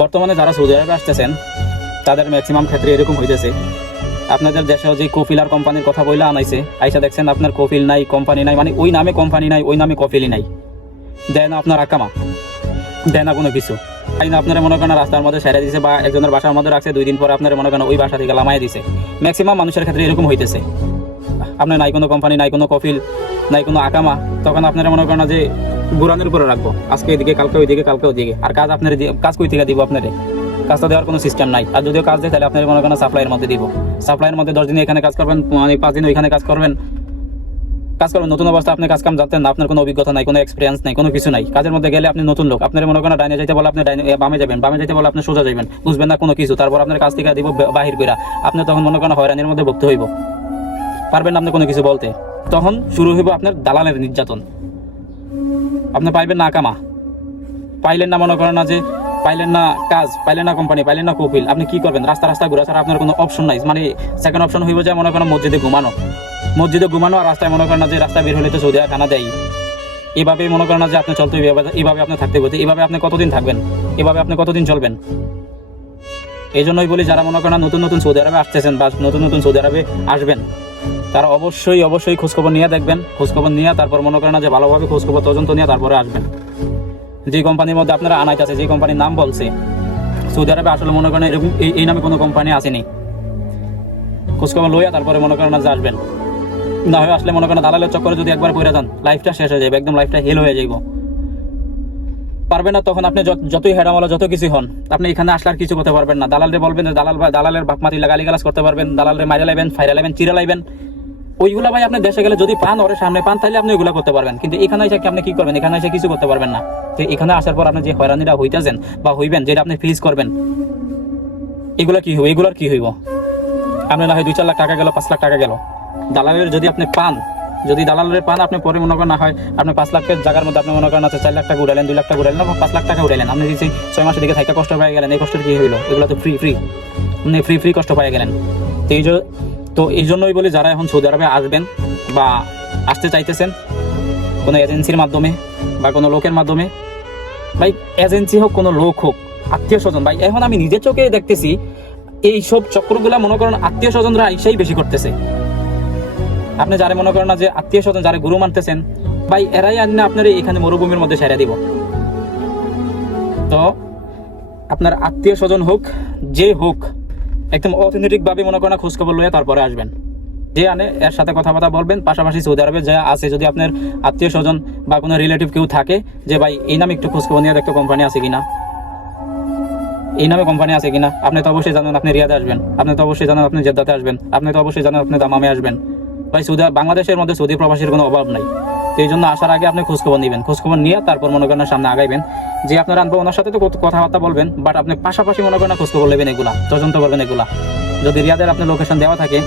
বর্তমানে যারা সৌদি আরবে আসতেছেন তাদের ম্যাক্সিমাম ক্ষেত্রে এরকম হইতেছে, আপনাদের দেশেও যে কফিলার কোম্পানির কথা বইলা আনাইছে, আইসা দেখছেন আপনার কফিল নাই, কোম্পানি নাই, মানে ওই নামে কোম্পানি নাই, ওই নামে কফিলই নাই, দেয় না আপনার আকামা, দেয় না কোনো কিছু। তাই না আপনারা মনে করেন রাস্তার মধ্যে সেরে দিছে বা একজনের বাসার মধ্যে রাখছে, 2 দিন পরে আপনারা মনে করেন ওই বাসা থেকে লামাই দিছে। ম্যাক্সিমাম মানুষের ক্ষেত্রে এরকম হইতেছে, আপনার নাই কোনো কোম্পানি, নাই কোনো কফিল, নাই কোনো আকামা, তখন আপনারা মনে করেন যে গুরানের উপরে রাখবো, আজকে এদিকে কালকে ওইদিকে, কালকে ওইদিকে, আর কাজ আপনার কাজ কই থেকে দিব আপনারে? কাজটা দেওয়ার কোনো সিস্টেম নাই। আর যদিও কাজ দেয় তাহলে আপনার মনে করেন সাপ্লাইয়ের মধ্যে দিব, সাপ্লাইয়ের মধ্যে 10 দিন এখানে কাজ করবেন, মানে 5 দিন ওইখানে কাজ করবেন। নতুন অবস্থা, আপনি কাজ কাম জানতেন না, আপনার কোনো অভিজ্ঞতা নাই, কোনো এক্সপিরিয়েন্স নাই, কোনো কিছু নাই। কাজের মধ্যে গেলে আপনি নতুন লোক, আপনার মনে করেন ডাইনে যাইতে বলে আপনি ডাইনে বামে যাবেন, বামে যাইতে বলে আপনি সোজা যাবেন, বুঝবেন না কোনো কিছু। তারপর আপনার কাজ থেকে দিব বাহির কইরা, আপনি তখন মনে করেন হয়রানির মধ্যে ভুগতে হইব, পারবেন না আপনি কোনো কিছু বলতে। তখন শুরু হইব আপনার দালালের নির্যাতন। আপনি পাইবেন না আকামা, পাইলেন না মনে করেন না যে পাইলেন না কাজ, পাইলেন না কোম্পানি, পাইলেন না কফিল, আপনি কি করবেন? রাস্তা ঘোরা ছাড়া আপনার কোনো অপশন নাই। মানে সেকেন্ড অপশন হইব যে মনে করেন মসজিদে ঘুমানো, আর রাস্তায় মনে করেন না যে রাস্তায় বের হলে তো সৌদি খানা দেয়। এভাবে মনে করেন না যে আপনি চলতে হইবে, এভাবে আপনি থাকতে হইবে। এভাবে আপনি কতদিন থাকবেন? এভাবে আপনি কতদিন চলবেন? এই জন্যই বলি, যারা মনে করেন নতুন সৌদি আরবে আসতেছেন বা নতুন সৌদি আরবে আসবেন, তারা অবশ্যই খোঁজখবর নিয়ে দেখবেন। খোঁজখবর নিয়ে তারপর মনে করেন না যে ভালোভাবে খোঁজখবর তদন্ত নিয়ে তারপরে আসবেন। যে কোম্পানির মধ্যে আপনারা আনাইতেছে, যে কোম্পানির নাম বলছে, সৌদি আরবে আসলে মনে করেন এরকম এই নামে কোনো কোম্পানি আসেনি। খোঁজখবর লইয়া তারপরে মনে করেন না যে আসবেন। না হয়ে আসলে মনে করেন দালালের চক্করে যদি একবার পড়ে যান, লাইফটা শেষ হয়ে যাবে, একদম লাইফটা হেল হয়ে যাইব, পারবেন না। তখন আপনি যতই হেডামলা যত কিছু হন, আপনি এখানে আসলে আর কিছু করতে পারবেন না। দালালরে বলবেন, দালালের বাপমাতি গালিগালাজ করতে পারবেন, দালালরে মাইরা লাইবেন, ফাইরা লাইবেন, চিরা লাইবেন। ওইগুলা ভাই আপনি দেশে গেলে যদি পান, ওর সামনে পান, তাহলে আপনি ওইগুলা করতে পারবেন। কিন্তু এখানে এসে আপনি কি করবেন? এখানে এসে কিছু করতে পারবেন না। তো এখানে আসার পর আপনি যে হয়রানিরা হইতেছেন বা হইবেন, যেটা আপনি ফেস করবেন, এগুলা কি হইব? এগুলার কি হইব? আপনি না হয় 2-4 লাখ টাকা গেল, 5 লাখ টাকা গেল। দালালের যদি আপনি পান, দালালের পান, আপনি পরে মনে করেন না হয় আপনি 5 লাখের জায়গার মধ্যে আপনি মনে করেন আছে 4 লাখ টাকা উড়াইলেন, 2 লাখ টাকা উড়াইলেন, 5 লাখ টাকা উড়াইলেন। আপনি যদি 6 মাসের দিকে থাকা কষ্ট পাই গেলেন, এই কষ্টের কি হইলো? এগুলো তো ফ্রি কষ্ট পাই গেলেন। তো এই জন্যই বলি, যারা এখন সৌদি আরবে আসবেন বা আসতে চাইতেছেন কোনো এজেন্সির মাধ্যমে বা কোনো লোকের মাধ্যমে, ভাই এজেন্সি হোক, কোনো লোক হোক, আত্মীয় স্বজন, ভাই এখন আমি নিজের চোখে দেখতেছি এইসব চক্রগুলা মনে করেন আত্মীয় স্বজনরা এসেই বেশি করতেছে। আপনি যারা মনে করেন না যে আত্মীয় স্বজন যারা গুরু মানতেছেন, ভাই এরাই আনে আপনার এখানে মরুভূমির মধ্যে সেরা দিব। তো আপনার আত্মীয় স্বজন হোক, যে হোক, একদম অথেন্টিক ভাবে মনে করেন খোঁজখবর লইয়া তারপরে আসবেন। যে আনে এর সাথে কথাবার্তা বলবেন। পাশাপাশি সৌদি আরবে যা আছে, যদি আপনার আত্মীয় স্বজন বা কোনো রিলেটিভ কেউ থাকে, যে ভাই এই নামে একটু খোঁজখবর নিয়ে দেখতে কোম্পানি আছে কিনা, এই নামে কোম্পানি আছে কিনা। আপনি তো অবশ্যই জানেন আপনি রিয়াদে আসবেন, আপনি তো অবশ্যই জানেন আপনি জেদ্দাতে আসবেন, আপনি তো অবশ্যই জানেন আপনি দামামে আসবেন। ভাই বাংলাদেশের মধ্যে সৌদি প্রবাসীর কোনো অভাব নাই। এই জন্য আসার আগে আপনি খোঁজখবর নেবেন, খোঁজখবর নিয়ে তারপর মনে করেন সামনে আগাইবেন। যে আপনার আনবো ওনার সাথে তো কথাবার্তা বলবেন, বাট আপনি পাশাপাশি মনে করেন খোঁজখবর নেবেন, এগুলা তদন্ত করবেন। এগুলা যদি রিয়াদের আপনার লোকেশন দেওয়া থাকে,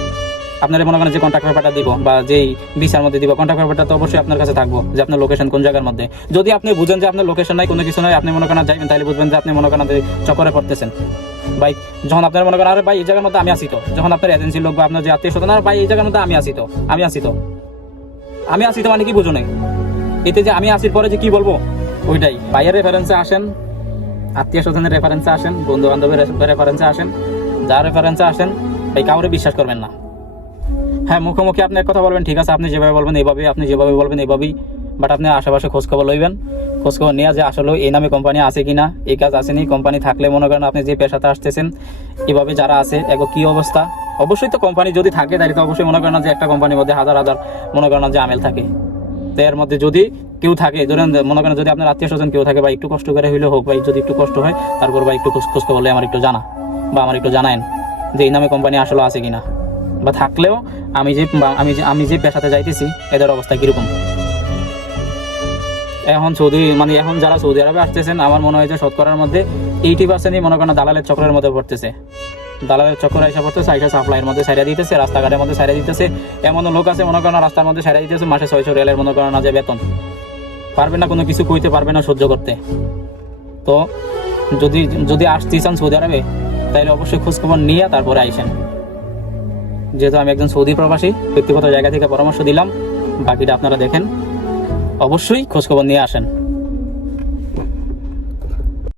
আপনার মনে করেন যে কন্ট্যাক্ট পেপারটা দিব বা যেই ভিসার মধ্যে দিব, কন্ট্যাক্ট পেপারটা তো অবশ্যই আপনার কাছে থাকবো, যে আপনার লোকেশন কোন জায়গার মধ্যে। যদি আপনি বুঝেন যে আপনার লোকেশন নাই, কোনো কিছু নাই, আপনি মনে করেন যাইবেন, তাহলে বুঝবেন যে আপনি মনে করেন চক্করে পড়তেছেন। ভাই যখন আপনার মনে করেন আরে ভাই এই জায়গার মধ্যে আমি আসি তো, যখন আপনার এজেন্সির লোক বা আপনার যে আত্মীয় স্বজন, আর ভাই এই জায়গার মধ্যে আমি আসি তো মানে কি বুঝো নাই? এতে যে আমি আসির পরে যে কি বলবো, ওইটাই। ভাইয়ের রেফারেন্সে আসেন, আত্মীয় স্বজনের রেফারেন্সে আসেন, বন্ধু বান্ধবের রেফারেন্সে আসেন, যার রেফারেন্সে আসেন, ভাই কাউরে বিশ্বাস করবেন না। হ্যাঁ, মুখোমুখি আপনি এক কথা বলবেন, ঠিক আছে, আপনি যেভাবে বলবেন এইভাবেই, আপনি যেভাবে বলবেন এইভাবেই, বাট আপনি আশেপাশে খোঁজখবর লইবেন। খোঁজখবর নিয়ে যে আসলে এই নামে কোম্পানি আছে কিনা, এই কাজ আসেনি, কোম্পানি থাকলে মনে করেন আপনি যে পেশাতে আসতেছেন, এভাবে যারা আছে এগো কি অবস্থা। অবশ্যই তো কোম্পানি যদি থাকে, তাহলে তো অবশ্যই মনে করেন যে একটা কোম্পানির মধ্যে হাজার মনে করেন যে আমেল থাকে। তো এর মধ্যে যদি কেউ থাকে, ধরেন মনে করেন যদি আপনার আত্মীয় স্বজন কেউ থাকে, বা একটু কষ্ট করে হইলে হোক, ভাই যদি একটু কষ্ট হয়, তারপর ভাই একটু খোঁজখবর বললে আমার একটু জানা বা আমার একটু জানায়েন যে এই নামে কোম্পানি আসলে আছে কিনা, বা থাকলেও আমি যে পেশাতে যাইতেছি এদের অবস্থা কিরকম। এখন এখন যারা সৌদি আরবে আসতেছেন, আমার মনে হয় যে শতকরার মধ্যে 80%ই মনে করেন দালালের চক্রের মধ্যে পড়তেছে। দালালের চক্র আইসা পড়তেছে, আইসা সাপ্লাইয়ের মধ্যে সাইরা দিতেছে, রাস্তাঘাটের মধ্যে সাইরা দিতেছে। এমনও লোক আছে মনে করেন রাস্তার মধ্যে সাইরা দিতেছে, মাসে 600 রিয়ালের মনে করেন যে বেতন, পারবে না কোনো কিছু কইতে, পারবে না সহ্য করতে। তো যদি আসতে চান সৌদি আরবে, তাহলে অবশ্যই খোঁজখবর নিয়ে তারপরে আইসেন। যেহেতু আমি একজন সৌদি প্রবাসী, ব্যক্তিগত জায়গা থেকে পরামর্শ দিলাম, বাকিটা আপনারা দেখেন। অবশ্যই খোঁজখবর নিয়ে আসেন।